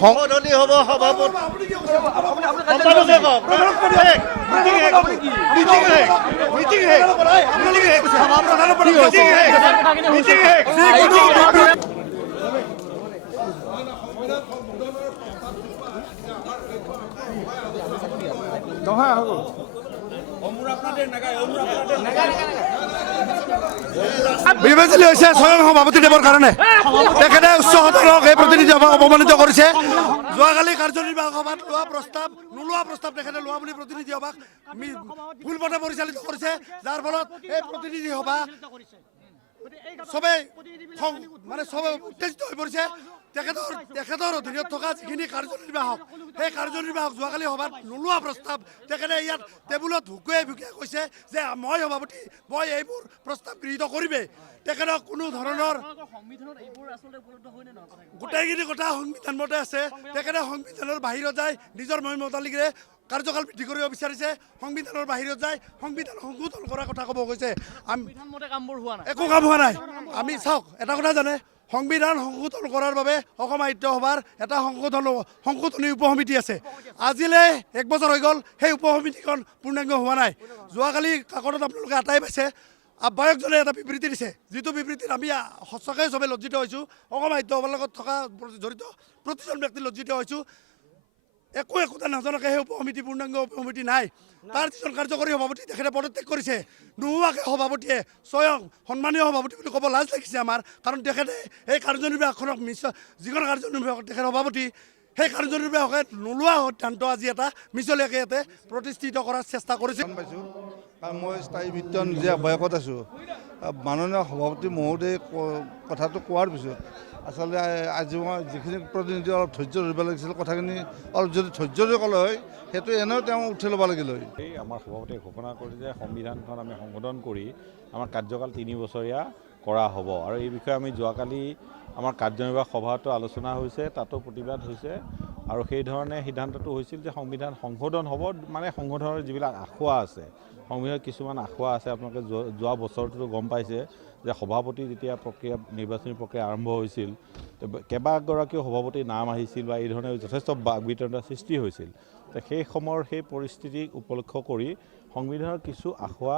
সংশোধনী হ'ব সভাপতি বিবেচনী হৈছে স্বয়ং সভাপতিদেৱৰ কাৰণে তেখেতে উচ্চ সদনক এই প্ৰতিনিধি সভাক অপমানিত কৰিছে। যোৱাকালি কাৰ্যনিৰ্বাহক সভাত নোলোৱা প্ৰস্তাৱ তেখেতে লোৱা বুলি প্ৰতিনিধি সভাক ভুলমতে পৰিচালিত কৰিছে, যাৰ ফলত এই প্ৰতিনিধি সভা চবেই উত্তেজিত হৈ পৰিছে। তেখেতৰ অধীনত থকা যিখিনি কাৰ্যনিৰ্বাহক সেই কাৰ্যনিৰ্বাহক যোৱাকালি সভাত নোলোৱা প্ৰস্তাৱ তেখেতে ইয়াত টেবুলত ভুকুৱাই কৈছে যে মই সভাপতি মই এইবোৰ প্ৰস্তাৱ গৃহীত কৰিমেই। তেখেতক কোনো ধৰণৰ গোটেইখিনি কথা সংবিধান মতে আছে। তেখেতে সংবিধানৰ বাহিৰত যায় নিজৰ মতালিকেৰে কাৰ্যকাল বৃদ্ধি কৰিব বিচাৰিছে। সংবিধানৰ বাহিৰত যায় সংবিধান সংশোধন কৰাৰ কথা ক'ব গৈছে। একো কাম হোৱা নাই। আমি চাওক এটা কথা জানে, সংবিধান সংশোধন কৰাৰ বাবে অসম সাহিত্য সভাৰ এটা সংশোধনী উপসমিতি আছে। আজিলৈ 1 বছৰ হৈ গ'ল, সেই উপসমিতিখন পূৰ্ণাংগ হোৱা নাই। যোৱাকালি কাকতত আপোনালোকে আটাই পাইছে, আহ্বায়কজনে এটা বিবৃতি দিছে, যিটো বিবৃতিত আমি সঁচাকৈ চবেই লজ্জিত হৈছোঁ। অসম সাহিত্য সভাৰ লগত থকা জড়িত প্ৰতিজন ব্যক্তি লজ্জিত হৈছোঁ। একোটা নজনাকৈ সেই উপসমিতি পূৰ্ণাংগ উপসমিতি নাই। তাৰ যিজন কাৰ্যকৰী সভাপতি তেখেতে পদত্যাগ কৰিছে। নোহোৱাকৈ সভাপতিয়ে স্বয়ং সন্মানীয় সভাপতি বুলি ক'ব লাজ লাগিছে আমাৰ, কাৰণ তেখেতে এই কাৰ্যনিৰ্বাহকখনক যিখন কাৰ্যনিৰ্বাহক তেখেত সভাপতি, সেই কাৰ্যনিৰ্বাহকে নোলোৱা সিদ্ধান্ত আজি এটা মিছলীয়াকৈ ইয়াতে প্ৰতিষ্ঠিত কৰাৰ চেষ্টা কৰিছে। কাৰণ মই স্থায়ী ভিত্তিত নিজে আহ্বায়কত আছোঁ। মাননীয় সভাপতি মহোদয়ে কথাটো কোৱাৰ পিছত আচলতে আজি মই যিখিনি প্ৰতিনিধি অলপ ধৈৰ্য ধৰিব লাগিছিল, কথাখিনি অলপ যদি ধৈৰ্যৰে ক'লে হয় সেইটো এনেও তেওঁ উঠি ল'ব লাগিল হয়। আমাৰ সভাপতিয়ে ঘোষণা কৰি যে সংবিধানখন আমি সংশোধন কৰি আমাৰ কাৰ্যকাল 3 বছৰীয়া কৰা হ'ব, আৰু এই বিষয়ে আমি যোৱাকালি আমাৰ কাৰ্যনিৰ্বাহক সভাতো আলোচনা হৈছে, তাতো প্ৰতিবাদ হৈছে, আৰু সেই ধৰণে সিদ্ধান্তটো হৈছিল যে সংবিধান সংশোধন হ'ব। মানে সংশোধনৰ যিবিলাক আখুৱা আছে, সংবিধানত কিছুমান আখুৱা আছে। আপোনালোকে যোৱা বছৰটো গম পাইছে যে সভাপতি যেতিয়া নিৰ্বাচনী প্ৰক্ৰিয়া আৰম্ভ হৈছিল, কেইবাগৰাকীও সভাপতিৰ নাম আহিছিল বা এই ধৰণে যথেষ্ট বাকবিতণ্ডাৰ সৃষ্টি হৈছিল। সেই সময়ৰ সেই পৰিস্থিতিক উপলক্ষ কৰি সংবিধানৰ কিছু আখুৱা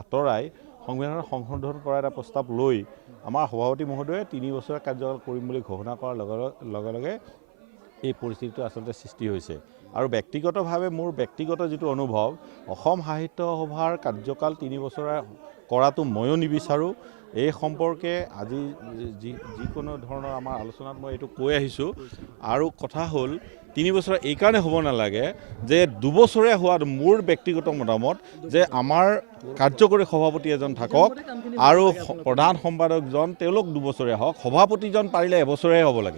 আঁতৰাই সংবিধানৰ সংশোধন কৰাৰ এটা প্ৰস্তাৱ লৈ আমাৰ সভাপতি মহোদয়ে 3 বছৰীয়া কাৰ্যকাল কৰিম বুলি ঘোষণা কৰাৰ লগে লগে এই পৰিস্থিতিটো আচলতে সৃষ্টি হৈছে। আৰু ব্যক্তিগতভাৱে মোৰ ব্যক্তিগত যিটো অনুভৱ, অসম সাহিত্য সভাৰ কাৰ্যকাল 3 বছৰীয়া কৰাটো ময়ো নিবিচাৰোঁ। এই সম্পৰ্কে আজি যিকোনো ধৰণৰ আমাৰ আলোচনাত মই এইটো কৈ আহিছোঁ। আৰু কথা হ'ল 3 বছৰ এইকাৰণে হ'ব নালাগে যে 2 বছৰীয়া হোৱাত মোৰ ব্যক্তিগত মতামত যে আমাৰ কাৰ্যকৰী সভাপতি এজন থাকক আৰু প্ৰধান সম্পাদকজন তেওঁলোক 2 বছৰীয়া হওক, সভাপতিজন পাৰিলে এবছৰীয়া হ'ব লাগে।